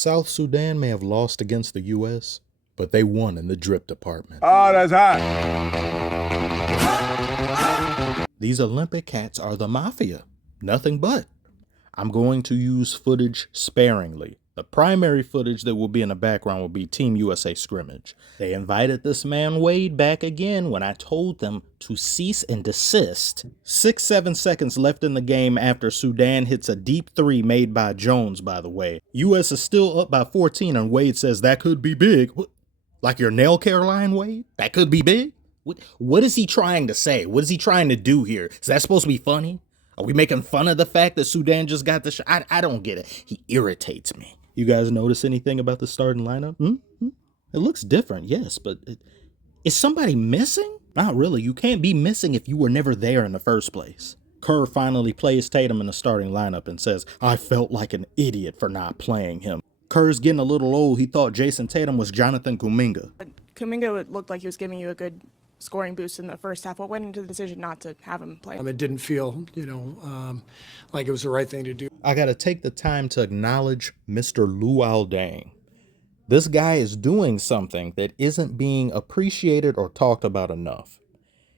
South Sudan may have lost against the U.S., but they won in the drip department. Oh, that's hot. These Olympic cats are the mafia. Nothing but. I'm going to use footage sparingly. The primary footage that will be in the background will be Team USA scrimmage. They invited this man Wade back again when I told them to cease and desist. 6-7 seconds left in the game after Sudan hits a deep three made by Jones, by the way. US is still up by 14 and Wade says that could be big. What? Like your nail care line, Wade? That could be big? What is he trying to say? What is he trying to do here? Is that supposed to be funny? Are we making fun of the fact that Sudan just got the shot? I don't get it. He irritates me. You guys notice anything about the starting lineup? It looks different, yes, but is somebody missing? Not really. You can't be missing if you were never there in the first place. Kerr finally plays Tatum in the starting lineup and says, I felt like an idiot for not playing him. Kerr's getting a little old. He thought Jason Tatum was Jonathan Kuminga. Kuminga looked like he was giving you a good scoring boost in the first half. What went into the decision not to have him play? It didn't feel, like it was the right thing to do. I got to take the time to acknowledge Mr. Luol Deng. This guy is doing something that isn't being appreciated or talked about enough.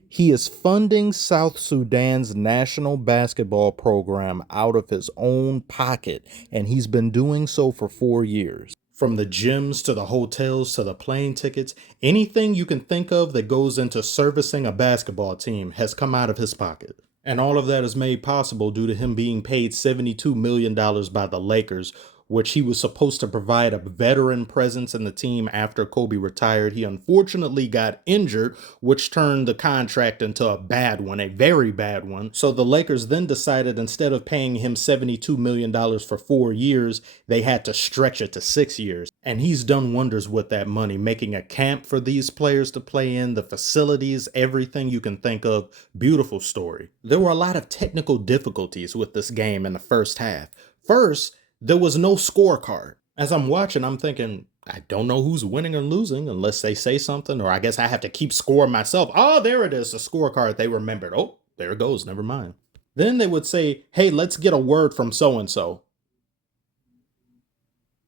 He is funding South Sudan's national basketball program out of his own pocket, and he's been doing so for 4 years. From the gyms to the hotels to the plane tickets, anything you can think of that goes into servicing a basketball team has come out of his pocket. And all of that is made possible due to him being paid $72 million by the Lakers, which he was supposed to provide a veteran presence in the team after Kobe retired. He unfortunately got injured, which turned the contract into a bad one, a very bad one. So the Lakers then decided instead of paying him $72 million for 4 years, they had to stretch it to 6 years. And he's done wonders with that money, making a camp for these players to play in, the facilities, everything you can think of. Beautiful story. There were a lot of technical difficulties with this game in the first half. First, there was no scorecard. As I'm watching, I'm thinking, I don't know who's winning or losing unless they say something, or I guess I have to keep score myself. Oh, there it is, the scorecard. They remembered. Oh, there it goes. Never mind. Then they would say, hey, let's get a word from so-and-so.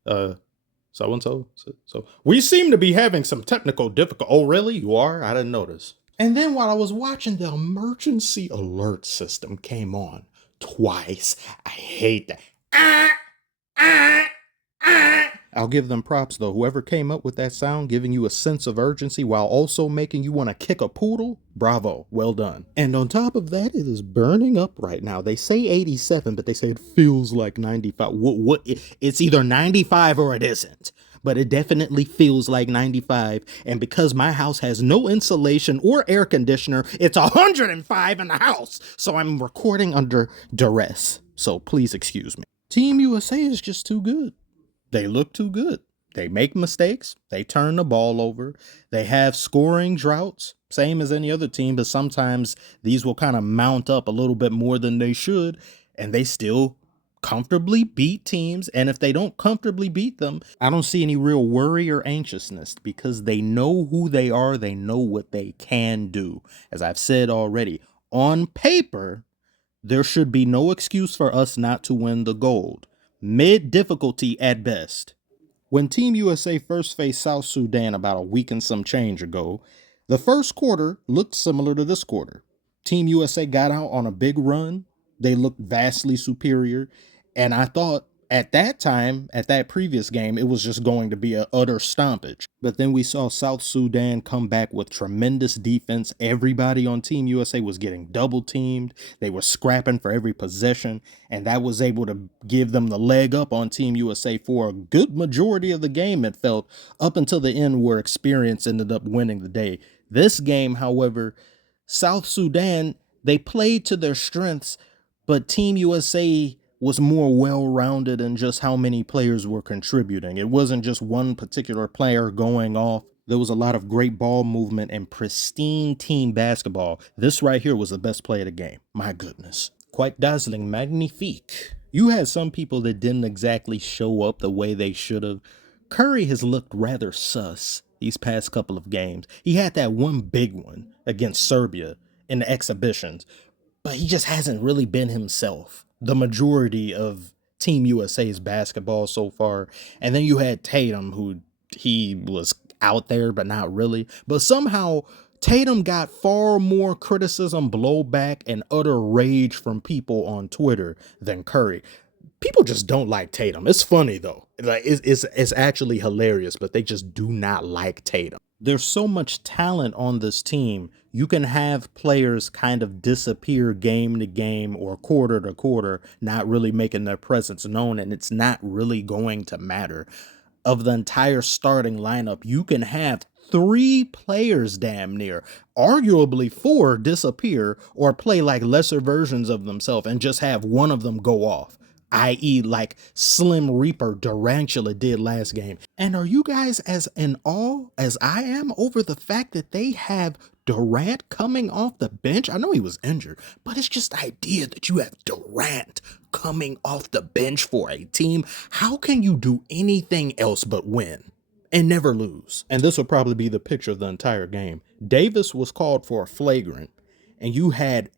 So-and-so? So we seem to be having some technical difficulty. Oh, really? You are? I didn't notice. And then while I was watching, the emergency alert system came on twice. I hate that. I'll give them props though. Whoever came up with that sound, giving you a sense of urgency while also making you want to kick a poodle, bravo, well done. And on top of that, it is burning up right now. They say 87, but they say it feels like 95. What? It's either 95 or it isn't. But it definitely feels like 95. And because my house has no insulation or air conditioner, it's 105 in the house. So I'm recording under duress. So please excuse me. Team USA is just too good. They look too good. They make mistakes. They turn the ball over. They have scoring droughts, same as any other team, but sometimes these will kind of mount up a little bit more than they should, and they still comfortably beat teams. And if they don't comfortably beat them, I don't see any real worry or anxiousness because they know who they are. They know what they can do. As I've said already, on paper, there should be no excuse for us not to win the gold. Mid difficulty at best. When Team USA first faced South Sudan about a week and some change ago, the first quarter looked similar to this quarter. Team USA got out on a big run. They looked vastly superior. And I thought at that time, at that previous game, it was just going to be an utter stompage. But then we saw South Sudan come back with tremendous defense. Everybody on Team USA was getting double teamed. They were scrapping for every possession. And that was able to give them the leg up on Team USA for a good majority of the game, it felt, up until the end where experience ended up winning the day. This game, however, South Sudan, they played to their strengths, but Team USA was more well-rounded in just how many players were contributing. It wasn't just one particular player going off. There was a lot of great ball movement and pristine team basketball. This right here was the best play of the game. My goodness. Quite dazzling, magnifique. You had some people that didn't exactly show up the way they should have. Curry has looked rather sus these past couple of games. He had that one big one against Serbia in the exhibitions, but he just hasn't really been himself the majority of Team USA's basketball so far. And then you had Tatum, who he was out there, but not really. But somehow Tatum got far more criticism, blowback, and utter rage from people on Twitter than Curry. People just don't like Tatum. It's funny though. Like it's actually hilarious, but they just do not like Tatum. There's so much talent on this team. You can have players kind of disappear game to game or quarter to quarter, not really making their presence known, and it's not really going to matter. Of the entire starting lineup, you can have 3 players damn near, arguably 4, disappear or play like lesser versions of themselves and just have one of them go off, i.e. like Slim Reaper Durantula did last game. And are you guys as in awe as I am over the fact that they have Durant coming off the bench? I know he was injured, but it's just the idea that you have Durant coming off the bench for a team. How can you do anything else but win and never lose? And this will probably be the picture of the entire game. Davis was called for a flagrant, and you had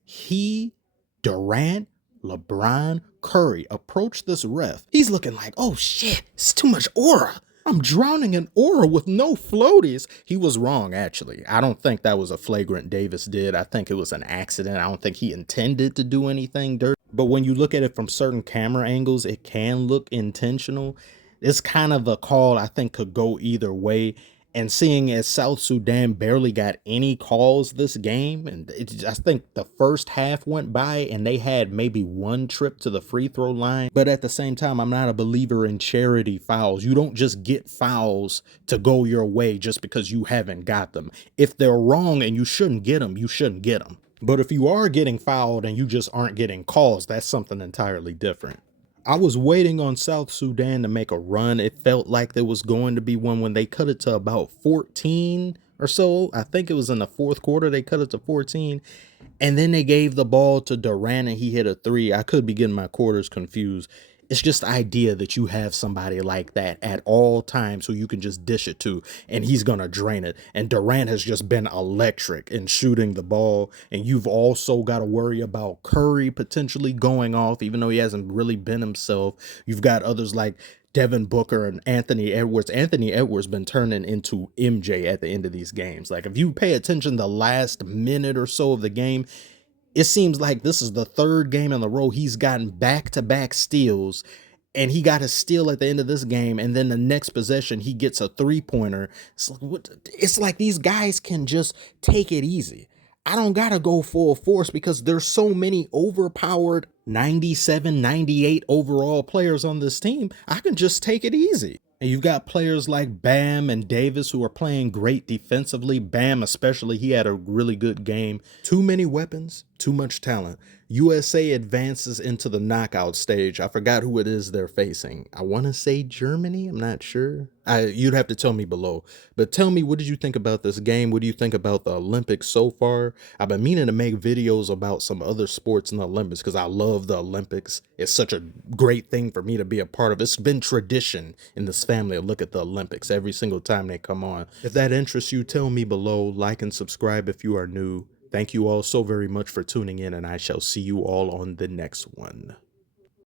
Durant, LeBron, Curry approach this ref. He's looking like, oh shit, it's too much aura. I'm drowning in aura with no floaties. He was wrong, actually. I don't think that was a flagrant Davis did. I think it was an accident. I don't think he intended to do anything dirty. But when you look at it from certain camera angles, it can look intentional. It's kind of a call I think could go either way. And seeing as South Sudan barely got any calls this game, and I think the first half went by and they had maybe 1 trip to the free throw line. But at the same time, I'm not a believer in charity fouls. You don't just get fouls to go your way just because you haven't got them. If they're wrong and you shouldn't get them, you shouldn't get them. But if you are getting fouled and you just aren't getting calls, that's something entirely different. I was waiting on South Sudan to make a run. It felt like there was going to be one when they cut it to about 14 or so. I think it was in the 4th quarter they cut it to 14. And then they gave the ball to Durant and he hit a 3. I could be getting my quarters confused. It's just the idea that you have somebody like that at all times who you can just dish it to and he's going to drain it. And Durant has just been electric in shooting the ball. And you've also got to worry about Curry potentially going off, even though he hasn't really been himself. You've got others like Devin Booker and Anthony Edwards. Anthony Edwards been turning into MJ at the end of these games. Like if you pay attention the last minute or so of the game, it seems like this is the 3rd game in a row he's gotten back-to-back steals, and he got a steal at the end of this game, and then the next possession he gets a 3-pointer. It's like these guys can just take it easy. I don't gotta go full force because there's so many overpowered 97, 98 overall players on this team. I can just take it easy. And you've got players like Bam and Davis who are playing great defensively. Bam especially, he had a really good game. Too many weapons, too much talent. USA advances into the knockout stage. I forgot who it is they're facing. I want to say Germany. I'm not sure. You'd have to tell me below. But tell me, what did you think about this game? What do you think about the Olympics so far? I've been meaning to make videos about some other sports in the Olympics because I love the Olympics. It's such a great thing for me to be a part of. It's been tradition in this family to look at the Olympics every single time they come on. If that interests you, tell me below. Like and subscribe if you are new. Thank you all so very much for tuning in, and I shall see you all on the next one.